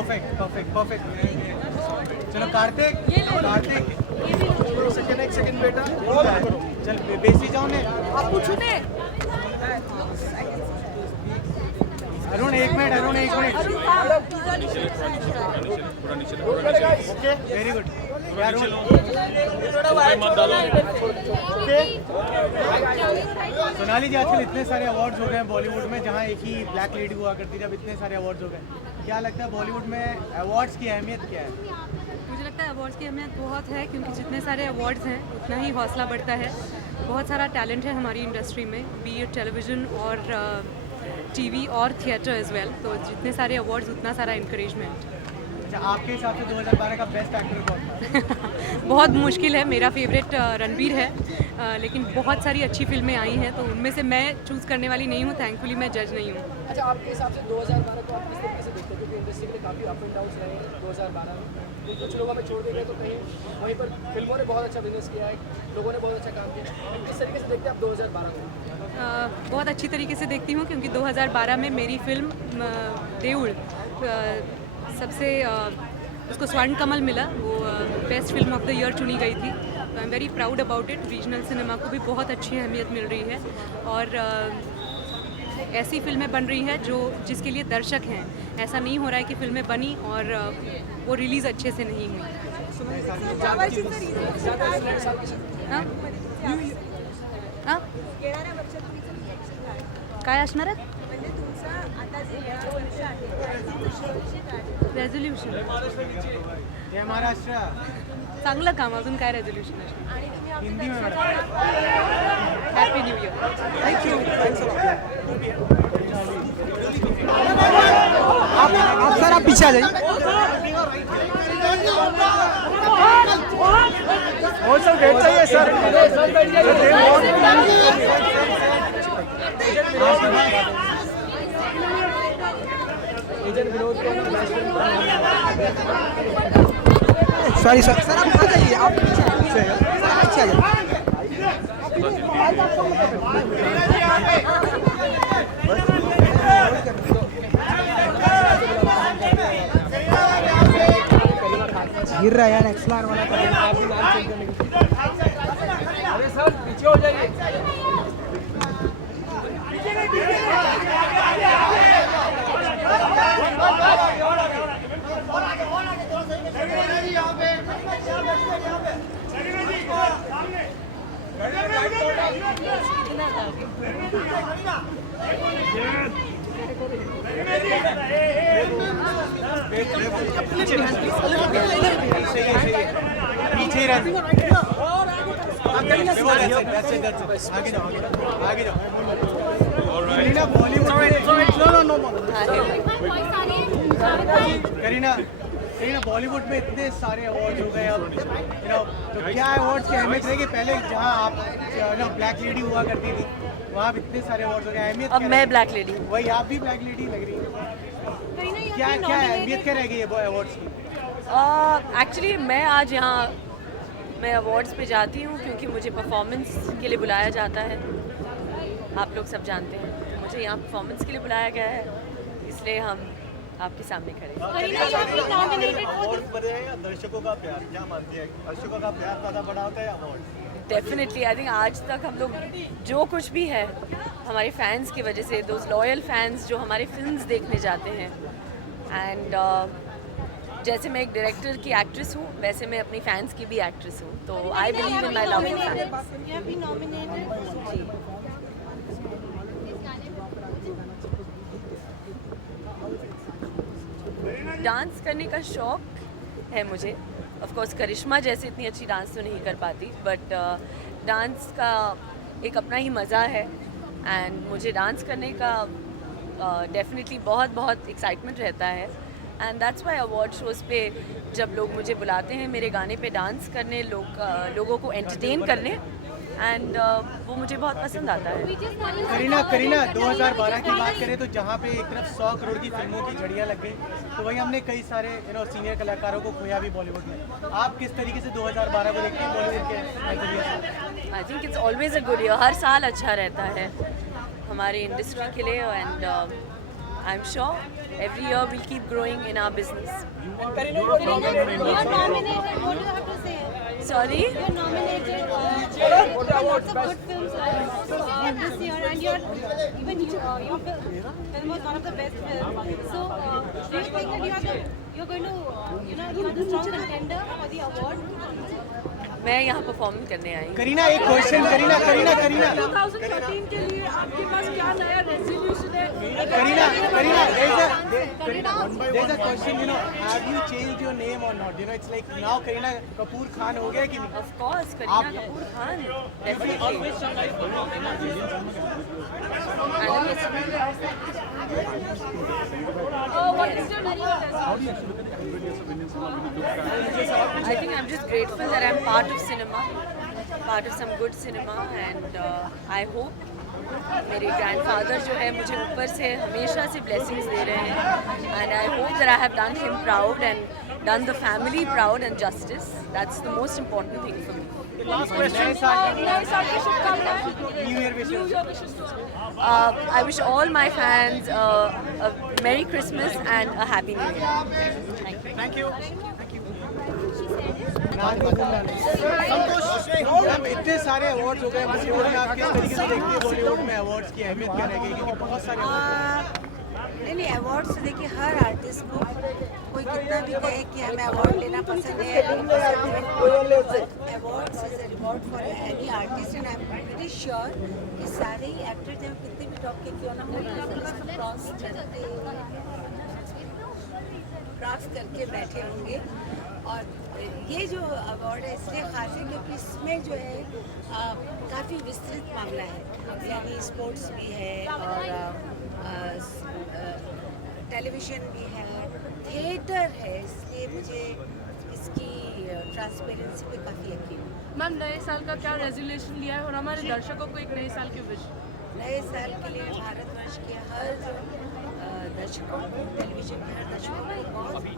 Perfect perfect perfect. चलो कार्तिक कार्तिक एक second बेटा चल बेसी जाओ ने आप पूछो ने अरुण एक मिनट ओके वेरी गुड यार सोनाली जी आजकल इतने सारे अवार्ड्स हो गए हैं बॉलीवुड में, जहां एक ही ब्लैक लेडी हुआ करती थी, अब इतने सारे अवार्ड्स हो गए, क्या लगता है बॉलीवुड में अवार्ड्स की अहमियत क्या है? मुझे लगता है अवार्ड्स की अहमियत बहुत है, क्योंकि जितने सारे अवार्ड्स हैं उतना ही हौसला बढ़ता है। बहुत सारा टैलेंट है हमारी इंडस्ट्री में, बी इट टेलीविज़न और टीवी और थिएटर एज वेल। तो जितने सारे अवार्ड्स उतना सारा इंकरेजमेंट। अच्छा, आपके हिसाब से 2012 का बेस्ट एक्टर कौन था? बहुत मुश्किल है, मेरा फेवरेट रणबीर है, लेकिन बहुत सारी अच्छी फिल्में आई हैं तो उनमें से मैं चूज़ करने वाली नहीं हूँ। थैंकफुली मैं जज नहीं हूँ। अच्छा, आपके हिसाब से 2012 को आप किस तरीके से देखते हैं? क्योंकि इंडस्ट्री के लिए काफ़ी अप एंड डाउन्स रहे हैं 2012 में, तो कुछ लोग हमें छोड़ के गए तो कहीं वहीं पर फिल्मों ने बहुत अच्छा बिजनेस किया है, लोगों ने बहुत अच्छा काम किया। किस तरीके से देखते हैं आप 2012 को? बहुत अच्छी तरीके से देखती हूँ, क्योंकि 2012 में मेरी फिल्म देउल सबसे उसको स्वर्ण कमल मिला, वो best film of the year चुनी गई थी। तो I am very proud about it. Regional cinema को भी बहुत अच्छी अहमियत मिल रही है और ऐसी फिल्में बन रही हैं जिसके लिए दर्शक हैं। ऐसा नहीं हो रहा है कि फिल्में बनी और वो रिलीज़ अच्छे से नहीं हुई। हाँ? हाँ? काय असणार आहेत? रेझोल्युशन जय महाराष्ट्र चांगलं काम, अजून काय रेझोल्युशन हिंदी में madam. Happy new year. Thank you आप सर आप पीछे आ जाइए। वो सब वेट चाहिए सर। सॉरी सर आप आ जाइए, आप पीछे आ जाइए। गिर रहा है यार एक्सलार वाला। अरे सर पीछे हो जाइए। पीछे रह आगे जाओ आगे जाओ। करीना बॉलीवुड करीना बॉलीवुड में इतने सारे अवार्ड्स हो गए अब, तो क्या अवार्ड्स की अहमियत रहेगी? पहले जहाँ आप ब्लैक लेडी हुआ करती थी वहाँ इतने सारे अवार्ड्स हो गए, अहमियत अब मैं ब्लैक लेडी हूँ। वही आप भी ब्लैक लेडी लग रही है, क्या क्या अहमियत क्या रहेगी ये अवार्ड्स की? एक्चुअली मैं आज यहाँ मैं अवार्ड्स पे जाती हूँ क्योंकि मुझे परफॉर्मेंस के लिए बुलाया जाता है। आप लोग सब जानते हैं मुझे यहाँ परफॉर्मेंस के लिए बुलाया गया है, इसलिए हम आपके सामने खड़े हैं। दर्शकों का प्यार क्या मानती है? दर्शकों का प्यार ज़्यादा बड़ा होता है या अवार्ड? डेफिनेटली आई थिंक आज तक हम लोग जो कुछ भी है हमारे फैंस की वजह से, दोज लॉयल फैंस जो हमारे फिल्म्स देखने जाते हैं। एंड जैसे मैं एक डायरेक्टर की एक्ट्रेस हूँ, वैसे मैं अपनी फैंस की भी एक्ट्रेस हूँ, तो I believe in my love for fans. Dance करने का शौक है मुझे। ऑफ कोर्स करिश्मा जैसे इतनी अच्छी डांस तो नहीं कर पाती, बट डांस का एक अपना ही मज़ा है। एंड मुझे डांस करने का डेफिनेटली बहुत एक्साइटमेंट रहता है। And that's why award shows पे जब लोग मुझे बुलाते हैं मेरे गाने पे डांस करने, लोगों को एंटरटेन करने, एंड वो मुझे बहुत पसंद आता है। करीना 2012 की बात करें तो जहाँ पे एक तरफ 100 करोड़ की फिल्मों की झड़ियाँ लग गई, तो वही हमने कई सारे सीनियर कलाकारों को खोया भी बॉलीवुड में। आप किस तरीके से 2012 को देखते हैं बॉलीवुड के नजरिए से? I think it's always a good year. हर साल अच्छा रहता है हमारी इंडस्ट्री के लिए, and I'm sure every year we'll keep growing in our business. Kareena You're nominated. What do you have to say? Sorry? You're nominated for lots of good films this year, and even your film was one of the best films. So, do you think that you're going to, you are the strong contender for the award? मैं यहाँ perform करने आई हूँ. करीना एक question, Kareena 2013 के लिए आपके पास क्या नया रेजोल्यूशन है? Karina, there's a question, have you changed your name or not? It's like now Kareena Kapoor Khan हो गया कि नहीं? Of course, Kareena Kapoor Khan, definitely. What is your I think I'm just grateful that I'm part of cinema, part of some good cinema, and I hope मेरे grandfather जो है मुझे ऊपर से हमेशा से ब्लेसिंग्स दे रहे हैं, and I hope that I have done him proud and done the family proud and justice. That's the most important thing for me. Last question. नए साल की शुभकामनाएं. New Year wishes. I wish all my fans a Merry Christmas and a Happy New Year. Thank you. Ma'am इतने सारे awards हो गए बॉलीवुड में, आप किस तरीके से देखती है बॉलीवुड में अवार्ड्स की अहमियत क्या रहेगी, क्योंकि बहुत सारे नहीं अवार्ड्स देखिए हर आर्टिस्ट को कोई कितना भी कहे कि हमें अवार्ड लेना पसंद है, awards is a reward for any artist, and I am very sure कि सारे ही एक्टर जब कितने भी टॉप के क्यों ना क्रॉस करके बैठे होंगे. और ये जो अवार्ड है इसलिए खास है क्योंकि इसमें जो है काफ़ी विस्तृत मामला है, यानी स्पोर्ट्स भी है और टेलीविज़न भी है, थिएटर है, इसलिए मुझे इसकी ट्रांसपेरेंसी पे काफ़ी यकीन है. मैम नए साल का क्या रेजोल्यूशन लिया है और हमारे दर्शकों को एक नए साल की विश? नए साल के लिए भारतवर्ष के हर दर्शकों को, टेलीविज़न के हर दर्शकों को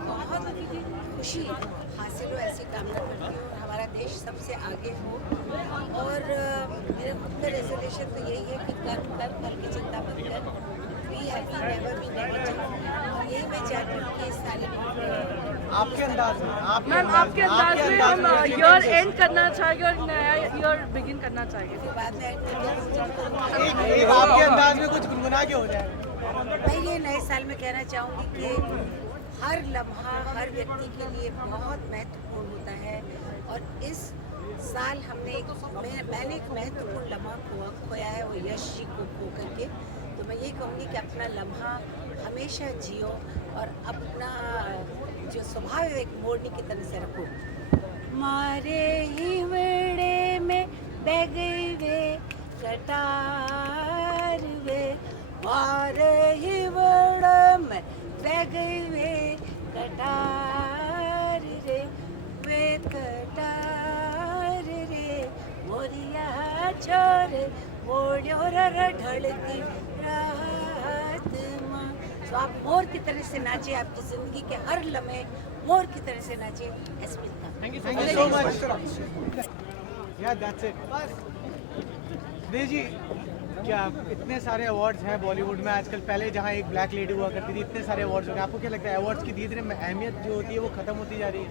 बहुत खुशी हासिल हो, ऐसी कामना करती हूँ और हमारा देश सबसे आगे हो. और मेरा खुद का रेजोल्यूशन तो यही है कि कल की चिंता मत कर, be happy never be negative. और यही मैं चाहती हूँ कि इस साल आपके अंदाज में मैम आपके अंदाज में हम ईयर एंड करना चाहेंगे और नया ईयर बिगिन करना चाहेंगे. फिर बाद में एक आपके अंदाज में कुछ गुनगुना के हो जाए. मैं ये नए साल में कहना चाहूँगी कि हर लम्हा हर व्यक्ति के लिए बहुत महत्वपूर्ण होता है, और इस साल मैंने एक महत्वपूर्ण लम्हा खोया है, वो यश जी को खो करके. तो मैं ये कहूँगी कि अपना लम्हा हमेशा जियो और अपना जो स्वभाव है एक मोड़ने की तरह से रखो. मारे ही वेड़े में बह गई वे कटार वे, मारे ही वेड़े में बह गई वे कटार रे, वे कटार रे मोरिया छोरे मोड़ो ढलती रात माँ. तो आप मोर की तरह से नाचे, आपकी जिंदगी के हर लम्हे मोर की तरह से नाचे. अस्मिता, थैंक यू सो मच. या दैट्स इट. सुदेश जी, क्या इतने सारे अवार्ड्स हैं बॉलीवुड में आजकल, पहले जहाँ एक ब्लैक लेडी हुआ करती थी, इतने सारे अवार्ड्स हो गए, आपको क्या लगता है अवार्ड्स की धीरे धीरे अहमियत जो होती है वो खत्म होती जा रही है?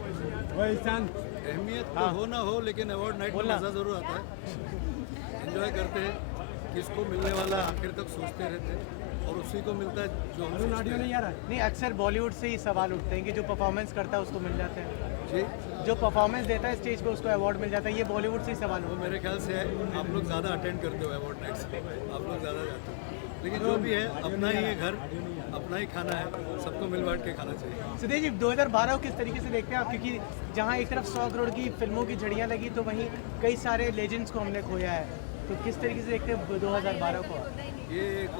अहमियत तो हो ना हो, लेकिन अवार्ड नाइट में मज़ा ज़रूर आता है. एंजॉय करते हैं, किसको मिलने वाला आखिर तक सोचते रहते हैं और उसी को मिलता है जो हम सोचते हैं. नहीं, अक्सर बॉलीवुड से ही सवाल उठते हैं कि जो परफॉर्मेंस करता है उसको मिल जाते हैं, जी, जो परफॉर्मेंस देता है स्टेज पे उसको अवार्ड मिल जाता है, ये बॉलीवुड से ही सवाल वो होता मेरे ख्याल से आप लोग ज़्यादा अटेंड करते हो अवार्ड नाइट्स, आप लोग ज़्यादा जाते हो. लेकिन जो भी है अपना ही है घर, अपना ही खाना है, सबको मिल बांट के खाना चाहिए. है. सुदेश जी, 2012 को किस तरीके से देखते हैं आप, क्योंकि जहाँ एक तरफ 100 करोड़ की फिल्मों की झड़ियाँ लगी तो वहीं कई सारे लेजेंड्स को हमने खोया है, तो किस तरीके से देखते हैं 2012 को? ये एक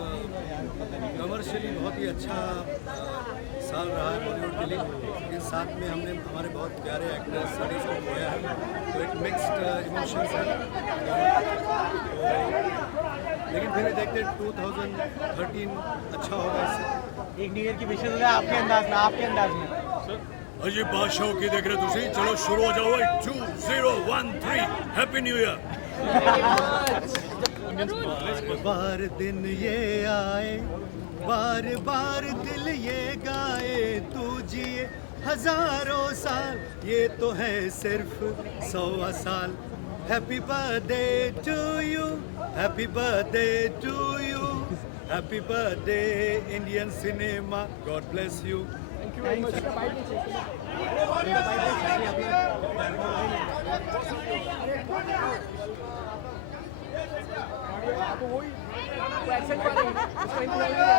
कमर्शियली बहुत ही अच्छा साल रहा है बॉलीवुड के लिए, लेकिन साथ में हमने हमारे बहुत प्यारे एक्टर्स स्टडीज़ को खोया है, तो एक मिक्स्ड इमोशंस है. लेकिन फिर भी देखते 2013 अच्छा होगा इससे. एक न्यू ईयर की विशेष है आपके अंदाज में. अजी बादशाह की देख रहे तुसी, चलो शुरू हो जाओ. 2 0 1 3 हैप्पी न्यू ईयर. बार दिन ये आए बार बार दिल ये गाए तू जिए हजारों साल, ये तो है सिर्फ 100 साल। Happy birthday to you, happy birthday to you, happy birthday Indian cinema, god bless you. Thank you very much. आपको वही एक्सेंट वाला उसका इंतजार है।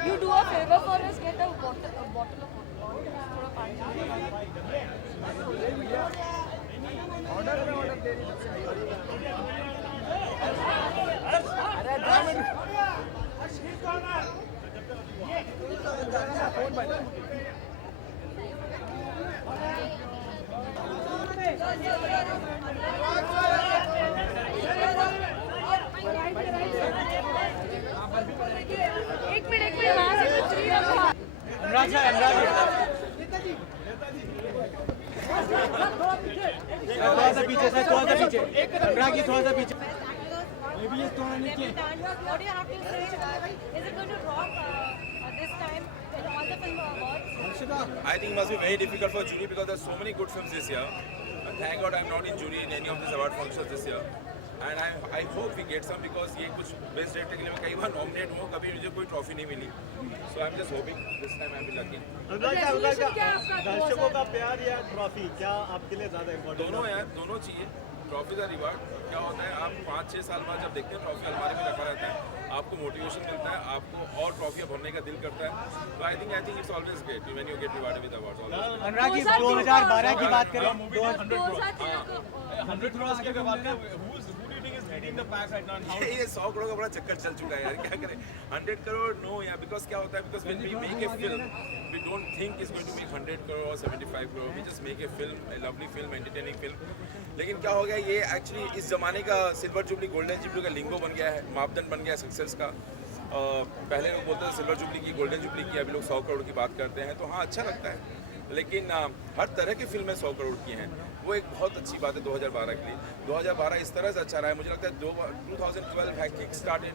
You do a favor for us, get a bottle of water. थोड़ा पानी। Order दे रही अरे फोन पर एक मिनट वहाँ से कुछ नहीं रखा। अनुराग सर, अनुराग थोड़ा सा पीछे सर, थोड़ा सा पीछे, अनुराग जी थोड़ा सा पीछे। What do you have to say? Is it going to rock this time in all the film awards? I think it must be very difficult for jury because there's so many good films this year. And thank God I'm not in jury in any of these award functions this year. And I hope we get some because ये कुछ best director के लिए मैं कई बार nominate हूँ, कभी मुझे कोई ट्रॉफी नहीं मिली. So I'm just hoping this time I'll be lucky. दर्शकों का प्यार या ट्रॉफी क्या आपके लिए ज्यादा इम्पोर्टेंट? दोनों यार, दोनों चाहिए. ट्रॉफी का रिवार्ड क्या होता है, आप 5-6 साल बाद जब देखते हैं ट्रॉफी अलमारी में रखा रहता है, आपको मोटिवेशन मिलता है, आपको और ट्रॉफियाँ भरने का दिल करता है. तो I think it's always great when you get rewarded with awards. Anurag ji 2012 की बात करें, 100 ये 100 करोड़ का बड़ा चक्कर चल चुका है यार, क्या करें. 100 करोड़ नो यार, बिकॉज क्या होता है, because when we make a film we don't think is going to make 100 crore और 75 crore. We just make a film, a lovely film, entertaining film. लेकिन क्या हो गया, ये एक्चुअली इस जमाने का सिल्वर जुबली, गोल्डन जुबली का लिंगो बन गया है, मापदंड बन गया है सक्सेस का. पहले लोग बोलते थे सिल्वर जुबली की, गोल्डन जुबली की, अभी लोग 100 करोड़ की बात करते हैं. तो हाँ, अच्छा लगता है, लेकिन हर तरह की फिल्में 100 करोड़ की हैं, वो एक बहुत अच्छी बात है 2012 के लिए. 2012 इस तरह से अच्छा रहा है, मुझे लगता है 2012 had kick started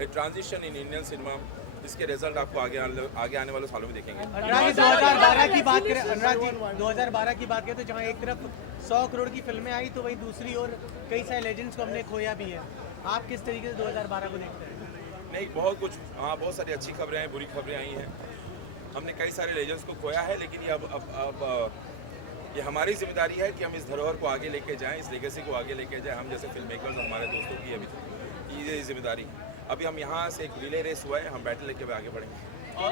a transition in Indian cinema. इसके रिजल्ट आपको आगे आने वाले सालों में देखेंगे. अनुराग जी 2012 की बात करें, अनुराग जी 2012 की बात करें तो जहाँ एक तरफ 100 करोड़ की फिल्में आई तो वहीं दूसरी ओर कई सारे लेजेंड्स को हमने खोया भी है. आप किस तरीके से 2012 को देखते हैं? नहीं, बहुत कुछ, हाँ, बहुत सारी अच्छी खबरें आई, बुरी खबरें आई हैं. हमने कई सारे लेजेंड्स को खोया है, लेकिन ये अब ये हमारी जिम्मेदारी है कि हम इस धरोहर को आगे लेके जाएं, इस लेगेसी को आगे लेके जाएं. हम जैसे फिल्म मेकर्स, हमारे दोस्तों की अभी ये जिम्मेदारी है. अभी हम यहाँ से एक रिले रेस हुआ है, हम बैटल लेके आगे बढ़ेंगे. और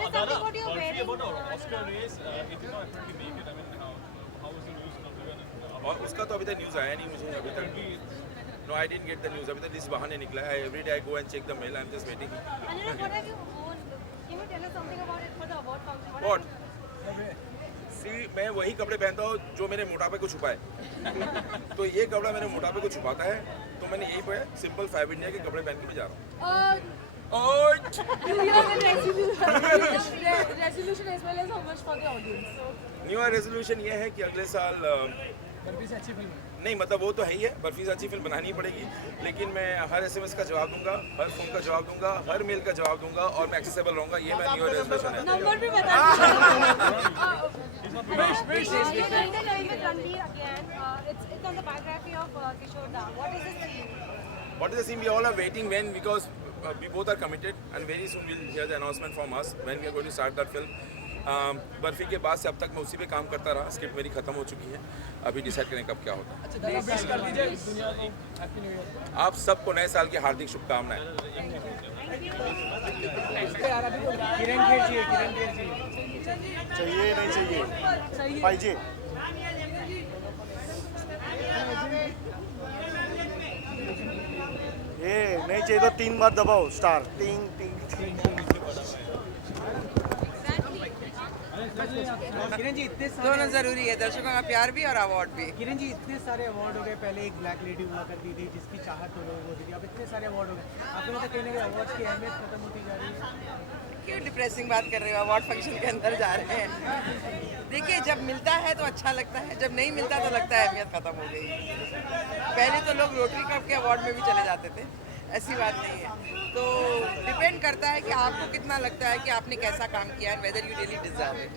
उसका तो अभी तक न्यूज़ आया नहीं मुझे अभी तक. No, I didn't get the news अभी तक. दिस बहाने निकला है. Every day I go and check the mail. I am just waiting. What? See, मैं वही कपड़े पहनता हूँ जो मेरे मोटापे को छुपाए. तो ये कपड़ा मेरे मोटापे को छुपाता है, तो मैंने यही पे सिंपल फाइव इंडिया के कपड़े पहन के भी जा रहा हूँ. Resolution as well as how much for the audience. New year resolution ये है कि अगले साल बर्फी से अच्छी फिल्म नहीं, मतलब वो तो है ही है, बर्फी से अच्छी फिल्म बनानी ही पड़ेगी. लेकिन मैं हर SMS का जवाब दूंगा, हर फोन का जवाब दूंगा, हर मेल का जवाब दूंगा, और मैं एक्सेसिबल रहूंगा. ये मैं न्यू ईयर रेजोल्यूशन है. नंबर भी बता It's on the biography of Kishore Da. What is the scene? What is the scene? We all are waiting when, because we both are committed and very soon we'll hear the announcement from us when we are going to start that film. Barfi के बाद से अब तक मैं उसी पे काम करता रहा. स्क्रिप्ट मेरी खत्म हो चुकी है, अभी डिसाइड करें कब क्या होता है. अच्छा, दादा विश कर दीजिए दुनिया को हैप्पी न्यू ईयर. आप सबको नए साल की हार्दिक शुभकामनाएं. यार अभी तो किरण खेर जी, किरण खेर जी चाहिए नहीं चाहिए पाहिजे. ये नहीं चाहिए तो 3 बार दबाओ स्टार. टिंग टिंग टिंग. किरण जी इतने सारे दोनों जरूरी है, दर्शकों का प्यार भी और अवार्ड भी. किरण जी इतने सारे अवार्ड हो गए. पहले एक ब्लैक लेडी हुआ करती थी जिसकी चाहत तो लोगों को होती थी, अब इतने सारे अवार्ड हो गए. आपको लगता है कहीं ना कहीं अवार्ड्स की अहमियत खत्म होती जा रही है? क्यों डिप्रेसिंग बात कर रहे हो, अवार्ड फंक्शन के अंदर जा रहे हैं. देखिए, जब मिलता है तो अच्छा लगता है, जब नहीं मिलता तो लगता है अहमियत खत्म हो गई. पहले तो लोग रोटरी क्लब के अवार्ड में भी चले जाते थे, ऐसी बात नहीं है। तो डिपेंड करता है कि आपको कितना लगता है कि आपने कैसा काम किया है, whether you really deserve it.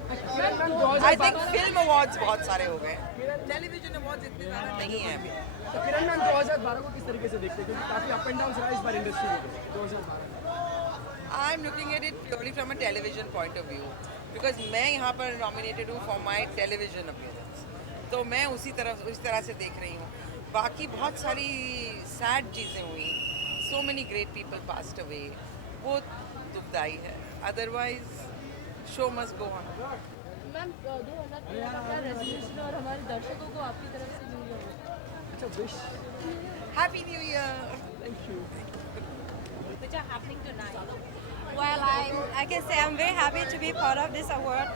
I think film awards बहुत सारे हो गए, टेलीविजन अवार्ड्स इतने ज़्यादा नहीं है अभी। तो किरण मैम 2012 को किस तरीके से देखते हैं, क्योंकि काफ़ी अप एंड डाउन रहा इस बार इंडस्ट्री में 2012? I am looking at it purely from a television point of view, because मैं यहाँ पर नॉमिनेटेड हूँ फॉर माई टेलीविजन अपीयरेंस, तो मैं उस तरह से देख रही हूँ। बाकी बहुत सारी सैड चीज़ें हुई, so many great people passed away, वो दुखदाई है। Otherwise show must go on. Ma'am 2013 का रेजोल्यूशन और हमारे दर्शकों को आपकी तरफ से न्यू ईयर अच्छा wish. Happy new year. Thank you. which are happening tonight. Well, I can say I'm very happy to be part of this award,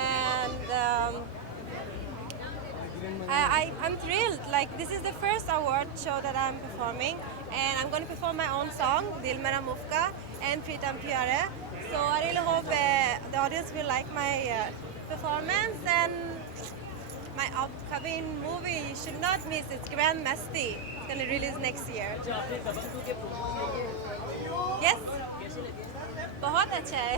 and I'm thrilled. Like, this is the first award show that I'm performing, and I'm going to perform my own song, Dil Mera Mufka, and Pritam Pyare. So I really hope the audience will like my performance, and my upcoming movie you should not miss. It's Grand Masti. It's going to release next year. Yes. बहुत अच्छा है.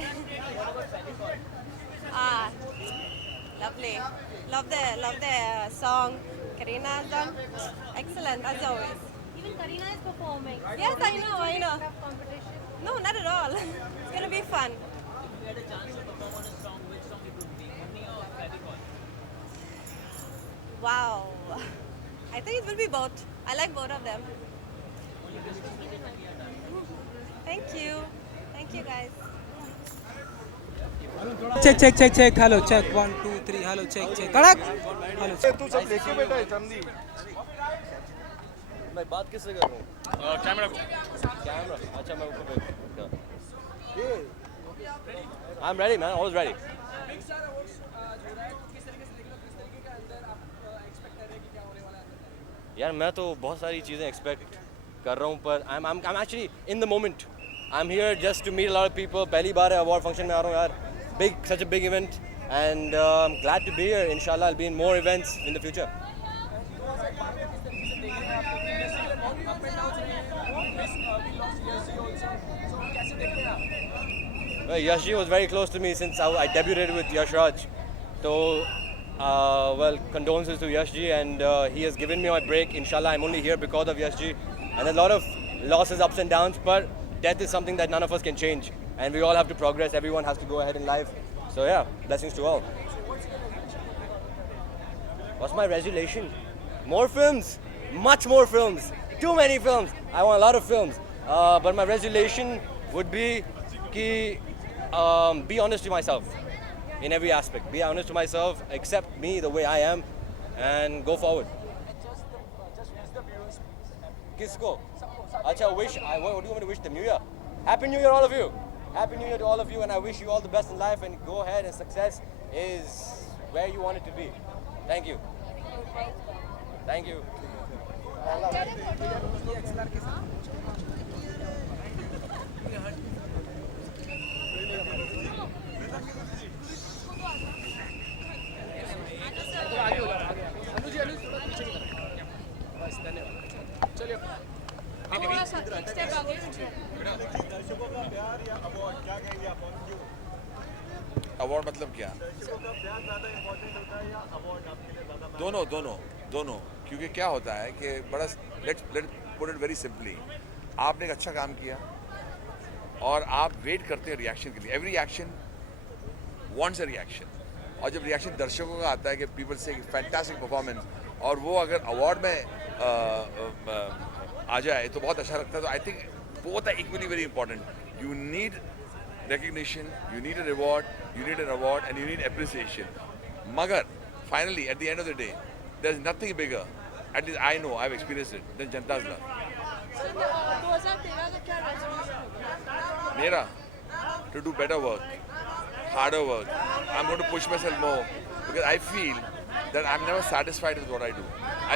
Lovely. Love the song. Karina has done excellent as always. Even Karina is performing. Yes, I know. Tough competition. No, not at all. It's gonna be fun. Wow. I think it will be both. I like both of them. Thank you. Thank you guys. check hello check 1 2 3 hello check कड़क hello तू सब लेके बैठा है चंदी। मैं बात किससे कर रहा हूँ? कैमरा अच्छा मैं ऊपर I am ready man, always ready. यार मैं तो बहुत सारी चीज़ें एक्सपेक्ट कर रहा हूँ, पर I am actually in the moment. I am here just to meet a lot of people. पहली बार अवार्ड फंक्शन में आ रहा हूँ यार, such a big event, and I'm glad to be here. Inshallah I'll be in more events in the future. Well, Yash ji was very close to me since I debuted with Yash Raj. So well, condolences to Yash ji, and he has given me my break. Inshallah I'm only here because of Yash ji, and a lot of losses, ups and downs, but death is something that none of us can change, and we all have to progress. Everyone has to go ahead in life. So yeah, blessings to all. What's my resolution? More films, much more films, too many films. I want a lot of films. But my resolution would be be honest to myself in every aspect. Be honest to myself, accept me the way I am, and go forward. Kisko? Acha, wish. What do you want me to wish them? New Year. Happy New Year, all of you. Happy New Year to all of you, and I wish you all the best in life, and go ahead, and success is where you want it to be. Thank you. Thank you. Award मतलब क्या? दोनों क्योंकि क्या होता है कि बड़ा let's put it very simply, आपने एक अच्छा काम किया और आप वेट करते हैं रिएक्शन के लिए। Every action wants a reaction, और जब रिएक्शन दर्शकों का आता है कि पीपल से फैंटास्टिक परफॉर्मेंस, और वो अगर अवार्ड में आ जाए तो बहुत अच्छा लगता है। तो I think both are equally very important. You need recognition, you need a reward, you need an award, and you need appreciation. Magar, finally, at the end of the day, there's nothing bigger, at least I know, I've experienced it, than Janta's love. 2013 का क्या resolution होगा? Mera, to do better work, harder work. I'm going to push myself more, because I feel that I'm never satisfied with what I do.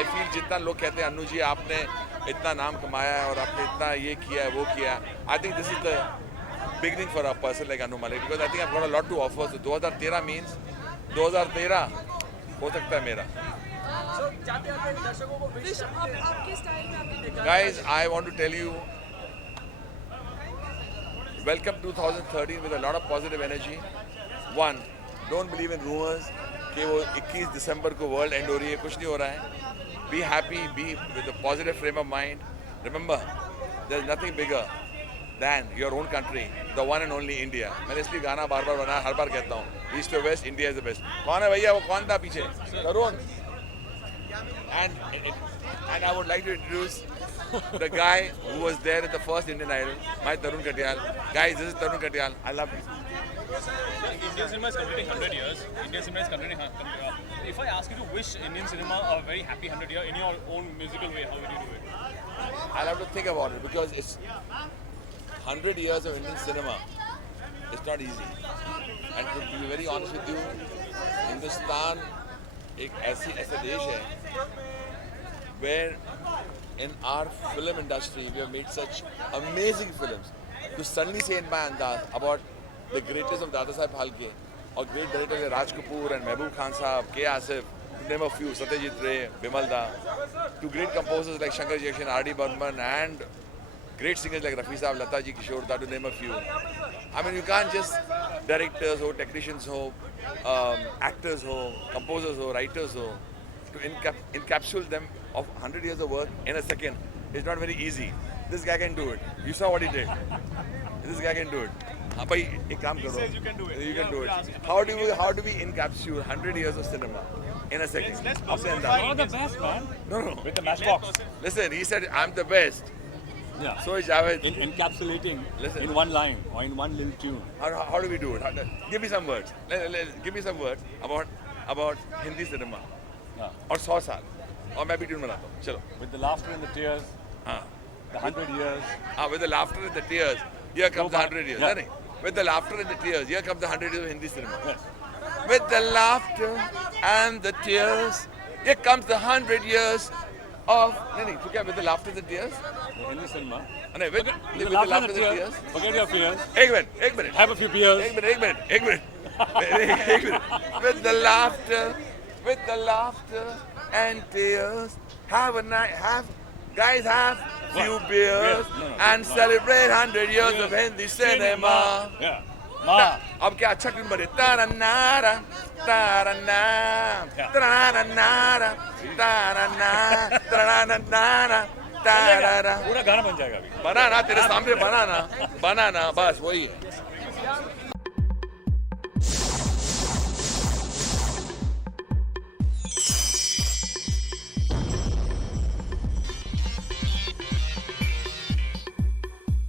I feel जितना लोग कहते हैं, अन्नू जी आपने इतना नाम कमाया है और आपने इतना ये किया है, वो किया है. I think this is the beginning for a person like Anu Malik, because I think I've got a lot to offer. So 2013 means 2013 हो सकता है मेरा. जाते दर्शकों को आपके स्टाइल में आपने देखा? Guys, I want to tell you welcome 2013 with a lot of positive energy. One, don't believe in rumors कि वो 21 दिसंबर को वर्ल्ड एंड हो रही है, कुछ नहीं हो रहा है. Be happy, be with a positive frame of mind. Remember, there is nothing bigger than your own country, the one and only India. मैंने इसलिए गाना बार बार बनाया, हर बार कहता हूँ, East to West, India is the best. कौन है भैया, वो कौन था पीछे? तरुण. And I would like to introduce the guy who was there at the first Indian Idol, my Tarun Katyal. Guys, this is Tarun Katyal. I love you. Indian cinema is completing 100 years. Indian cinema is completing 100 years. If I ask you to wish Indian cinema a very happy 100 year in your own musical way, how would you do it? I'll have to think about it because it's 100 years of Indian cinema. It's not easy. And to be very honest with you, Hindustan एक ऐसा देश है where in our film industry we have made such amazing films. To suddenly say in my andaz about the greatest of Dada Saheb Phalke or great directors like Raj Kapoor and Mehboob Khan Sahab, K. Asif, to name a few, Satyajit Ray, Bimal Da, to great composers like Shankar Jackson, R.D. Burman, and great singers like Rafi Sahab, Lata Ji, Kishore Da, to name a few. I mean, you can't just directors ho, technicians ho, actors ho, composers ho, writers ho, to encapsulate them of 100 years of work in a second. It's not very easy. This guy can do it. You saw what he did. This guy can do it. Bhai, ek kaam karo. He says you can do it. You can do it. How do we encapsulate 100 years of cinema in a second? Let's You're the best, man. No. With the matchbox. Listen, he said I'm the best. Yeah. So is Javed. Encapsulating Listen. in one line or in one little tune. How do we do it? Give me some words. Give me some words about Hindi cinema. Yeah. और 100 साल और मैं भी tune बनाता हूँ. चलो. With the laughter and the tears, हाँ. the 100 years. With the laughter and the tears, here comes the 100 years. Yeah. नहीं? With the laughter and the tears, here comes the 100 years of Hindi cinema. With the laughter and the tears, here comes the 100 years of. नहीं, तो क्या? With the laughter and the tears? The Hindi cinema. नहीं, with the laughter laughter and the tears. Forget your fears. एक minute. Have a few beers. एक minute. With the laughter and tears, have few beers and celebrate 100 years of Hindi cinema. Yeah. Ma. अब क्या अच्छा tune बने? तारा-नारा, तारा-ना, तारा-नारा, तारा-ना, तारा-नारा, तारा-ना. पूरा गाना बन जाएगा अभी. बनाना तेरे सामने बनाना बस वही है.